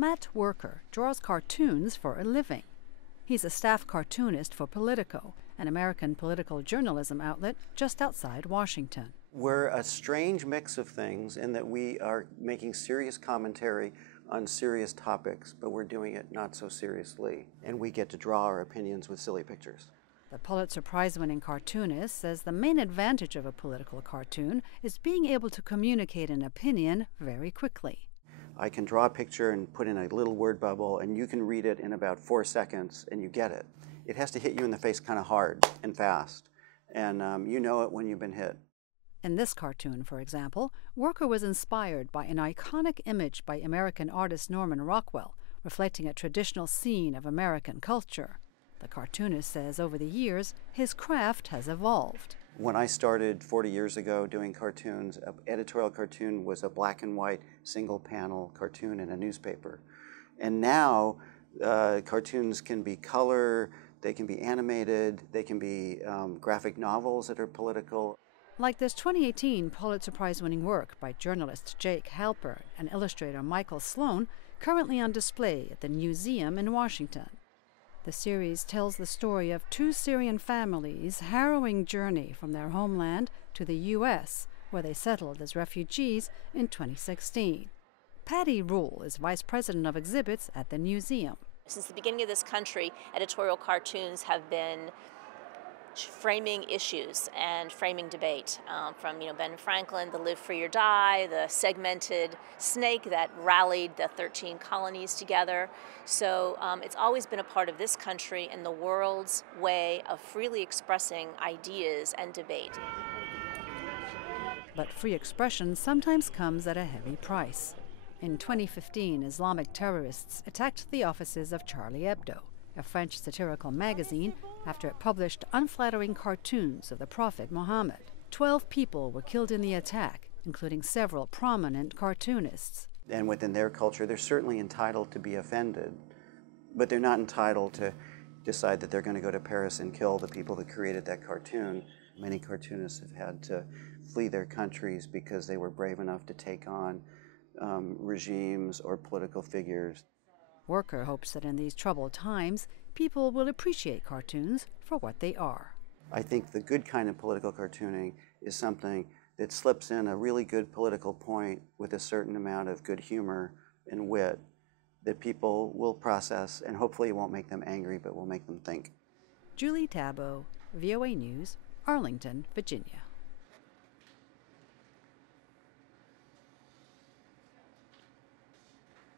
Matt Worker draws cartoons for a living. He's a staff cartoonist for Politico, an American political journalism outlet just outside Washington. We're a strange mix of things in that we are making serious commentary on serious topics, but we're doing it not so seriously, and we get to draw our opinions with silly pictures. The Pulitzer Prize-winning cartoonist says the main advantage of a political cartoon is being able to communicate an opinion very quickly. I can draw a picture and put in a little word bubble, and you can read it in about 4 seconds, and you get it. It has to hit you in the face kind of hard and fast, and you know it when you've been hit. In this cartoon, for example, Worker was inspired by an iconic image by American artist Norman Rockwell, reflecting a traditional scene of American culture. The cartoonist says over the years, his craft has evolved. When I started 40 years ago doing cartoons, an editorial cartoon was a black and white single-panel cartoon in a newspaper. And now cartoons can be color, they can be animated, they can be graphic novels that are political. Like this 2018 Pulitzer Prize-winning work by journalist Jake Halpern and illustrator Michael Sloan, currently on display at the museum in Washington. The series tells the story of 2 Syrian families' harrowing journey from their homeland to the U.S., where they settled as refugees in 2016. Patty Rule is vice president of exhibits at the museum. Since the beginning of this country, editorial cartoons have been framing issues and framing debate, from Ben Franklin, the live free or die, the segmented snake that rallied the 13 colonies together. So it's always been a part of this country and the world's way of freely expressing ideas and debate. But free expression sometimes comes at a heavy price. In 2015, Islamic terrorists attacked the offices of Charlie Hebdo, a French satirical magazine, after it published unflattering cartoons of the Prophet Muhammad. 12 people were killed in the attack, including several prominent cartoonists. And within their culture, they're certainly entitled to be offended, but they're not entitled to decide that they're going to go to Paris and kill the people that created that cartoon. Many cartoonists have had to flee their countries because they were brave enough to take on regimes or political figures. Worker hopes that in these troubled times, people will appreciate cartoons for what they are. I think the good kind of political cartooning is something that slips in a really good political point with a certain amount of good humor and wit that people will process, and hopefully it won't make them angry, but will make them think. Julie Tabo, VOA News, Arlington, Virginia.